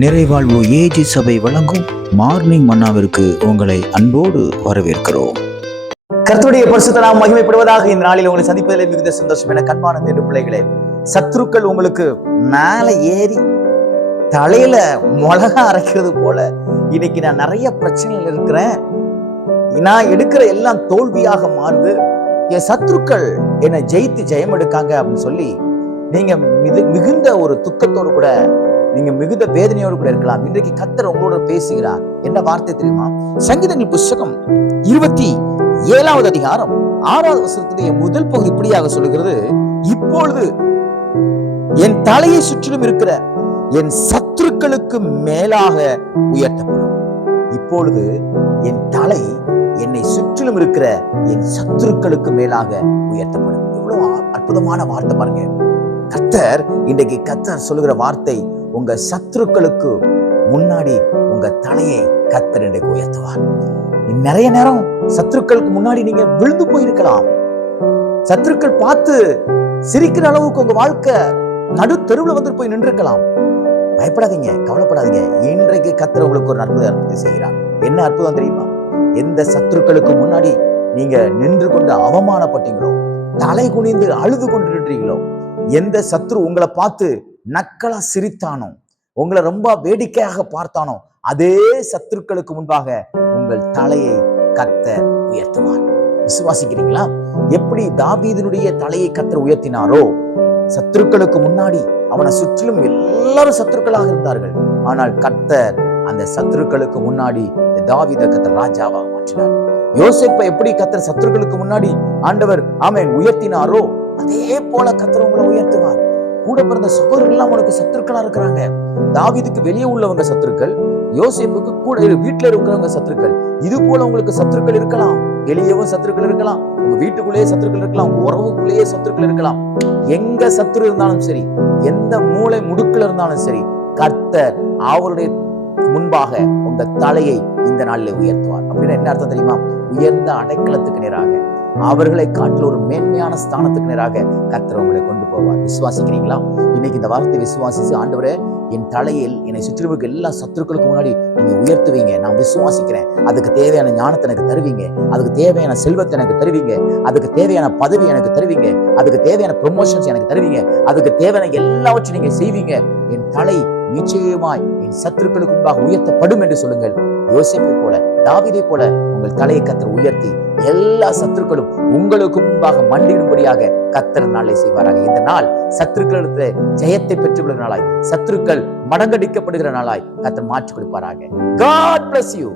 நிறைவாழ்வு AG சபை வழங்கும் morning மன்னாவிற்கு உங்களை அன்போடு வரவேற்கிறோம். கர்த்தருடைய பரிசுத்த நாமம் மகிமைப்படுவதாக. இந்த நாளில் உங்களை சந்திப்பதிலே மிகுந்த சந்தோஷம். என கண்பான தேடு பிள்ளைகளே, சத்துருக்கள் உங்களுக்கு மேல ஏறி தலையில மிளகா அரைக்கிறது போல இன்னைக்கு நான் நிறைய பிரச்சனைகள் இருக்கிறேன், நான் எடுக்கிற எல்லாம் தோல்வியாக மாறுது, என் சத்துருக்கள் என்னை ஜெயித்து ஜெயம் எடுக்காங்க அப்படின்னு சொல்லி நீங்க மிகுந்த ஒரு துக்கத்தோடு கூட, நீங்க மிகுந்த வேதனையோடு கூட இருக்கலாம். இன்றைக்கு கர்த்தர் உங்களோட பேசுகிறார். என்ன வார்த்தை தெரியுமா? சங்கீதங்களின் புஸ்தகம் 27வது அதிகாரம் 6வது வசனத்துடைய முதல் பகுதி இப்படியாக சொல்லுகிறது, இப்பொழுது என் தலையை சுற்றிலும் இருக்கிற என் சத்துருக்களுக்கு மேலாக உயர்த்தப்படும். இப்பொழுது என் தலை என்னை சுற்றிலும் இருக்கிற என் சத்துருக்களுக்கு மேலாக உயர்த்தப்படும். எவ்வளவு அற்புதமான வார்த்தை பாருங்க. கர்த்தர் இன்றைக்கு சொல்லுகிற வார்த்தை, உங்க சத்துருக்களுக்கு முன்னாடி உங்க தலையை கர்த்தர் இன்றைக்கு உயர்த்துவார். நிறைய நேரம் சத்துருக்களுக்கு முன்னாடி நீங்க விழுந்து போயிருக்கலாம். சத்துருக்கள் பார்த்து சிரிக்கிற அளவுக்கு உங்க வாழ்க்கை நடு தெருவுல வந்து போய் நின்றுக்கலாம். பயப்படாதீங்க, கவலைப்படாதீங்க. இன்றைக்கு கர்த்தர் உங்களுக்கு ஒரு அற்புதத்தை செய்கிறார். என்ன அற்புதம் தெரியுமா? எந்த சத்துருக்களுக்கு முன்னாடி நீங்க நின்று கொண்டு அவமானப்பட்டீங்களோ, தலை குனிந்து அழுது கொண்டு நின்றீங்களோ, எந்த சத்துரு உங்களை பார்த்து நக்கலா சிரித்தானோ, உங்களை ரொம்ப வேடிக்கையாக பார்த்தானோ, அதே சத்துருக்களுக்கு முன்பாக உங்கள் தலையை கர்த்தர் உயர்த்துவார். விசுவாசிக்கிறீங்களா? எப்படி தாவீதினுடைய தலையை கர்த்தர் உயர்த்தினாரோ, சத்துருக்களுக்கு முன்னாடி அவனை சுற்றிலும் எல்லாரும் சத்துருக்களாக இருந்தார்கள். ஆனால் கர்த்தர் அந்த சத்துருக்களுக்கு முன்னாடி தாவீதை கர்த்தர் ராஜாவாக மாற்றினார். யோசேப்பை எப்படி கர்த்தர் சத்துருக்களுக்கு முன்னாடி ஆண்டவர் உயர்த்தினாரோ, அதே போல கர்த்தர் உங்களை உயர்த்துவார். கூட பிறந்த சகோதரர்கள் எல்லாம் உனக்கு சத்துருக்களா இருக்கிறாங்க. தாவீதுக்கு வெளியே உள்ளவங்க சத்துருக்கள், யோசேப்புக்கு கூட வீட்டுல இருக்கிறவங்க சத்துருக்கள். இது போல உங்களுக்கு சத்துருக்கள் இருக்கலாம். வெளியவும் சத்துருக்கள் இருக்கலாம், உங்க வீட்டுக்குள்ளேயே சத்துருக்கள் இருக்கலாம், உங்க உறவுக்குள்ளேயே சத்துருக்கள் இருக்கலாம். எங்க சத்துரு இருந்தாலும் சரி, எந்த மூளை முடுக்குல இருந்தாலும் சரி, கர்த்தர் அவருடைய முன்பாக உங்க தலையை இந்த நாளில் உயர்த்துவார். அப்படின்னா என்ன அர்த்தம் தெரியுமா? உயர்ந்த அடைக்கலத்துக்கு நேராக, அவர்களை காட்டில் ஒரு மேன்மையான ஸ்தானத்துக்கு நேராக கர்த்தர் உங்களை கொண்டு போவார். விசுவாசிக்கிறீங்களா? இன்னைக்கு இந்த வார்த்தை விசுவாசிச்சு, ஆண்டவரே என் தலையில் என்னை சுற்றிலுக்கு எல்லா சத்துருக்களுக்கு முன்னாடி நீங்க உயர்த்துவீங்க, நான் விசுவாசிக்கிறேன். அதுக்கு தேவையான ஞானத்தை எனக்கு தருவீங்க, அதுக்கு தேவையான செல்வத்தை எனக்கு தருவீங்க, அதுக்கு தேவையான பதவி எனக்கு தருவீங்க, அதுக்கு தேவையான ப்ரொமோஷன்ஸ் எனக்கு தருவீங்க, அதுக்கு தேவையான எல்லாவற்றையும் நீங்க செய்வீங்க. என் தலை நிச்சயமாய் என் சத்துருக்களுக்கு முன்பாக உயர்த்தப்படும் என்று சொல்லுங்கள். யோசேப்பை போல, தாவீதை போல உங்கள் தலையை கர்த்தர் உயர்த்தி எல்லா சத்துருக்களும் உங்களுக்கு முன்பாக மண்டிடும்படியாக கர்த்தர் நாளை செய்வாராக. இந்த நாள் சத்துருக்களுக்கு ஜெயத்தை பெற்றுக்கொள்கிற நாளாய், சத்துருக்கள் மடங்கடிக்கப்படுகிற நாளாய் கர்த்தர் மாற்றி கொடுப்பாராக. God bless you.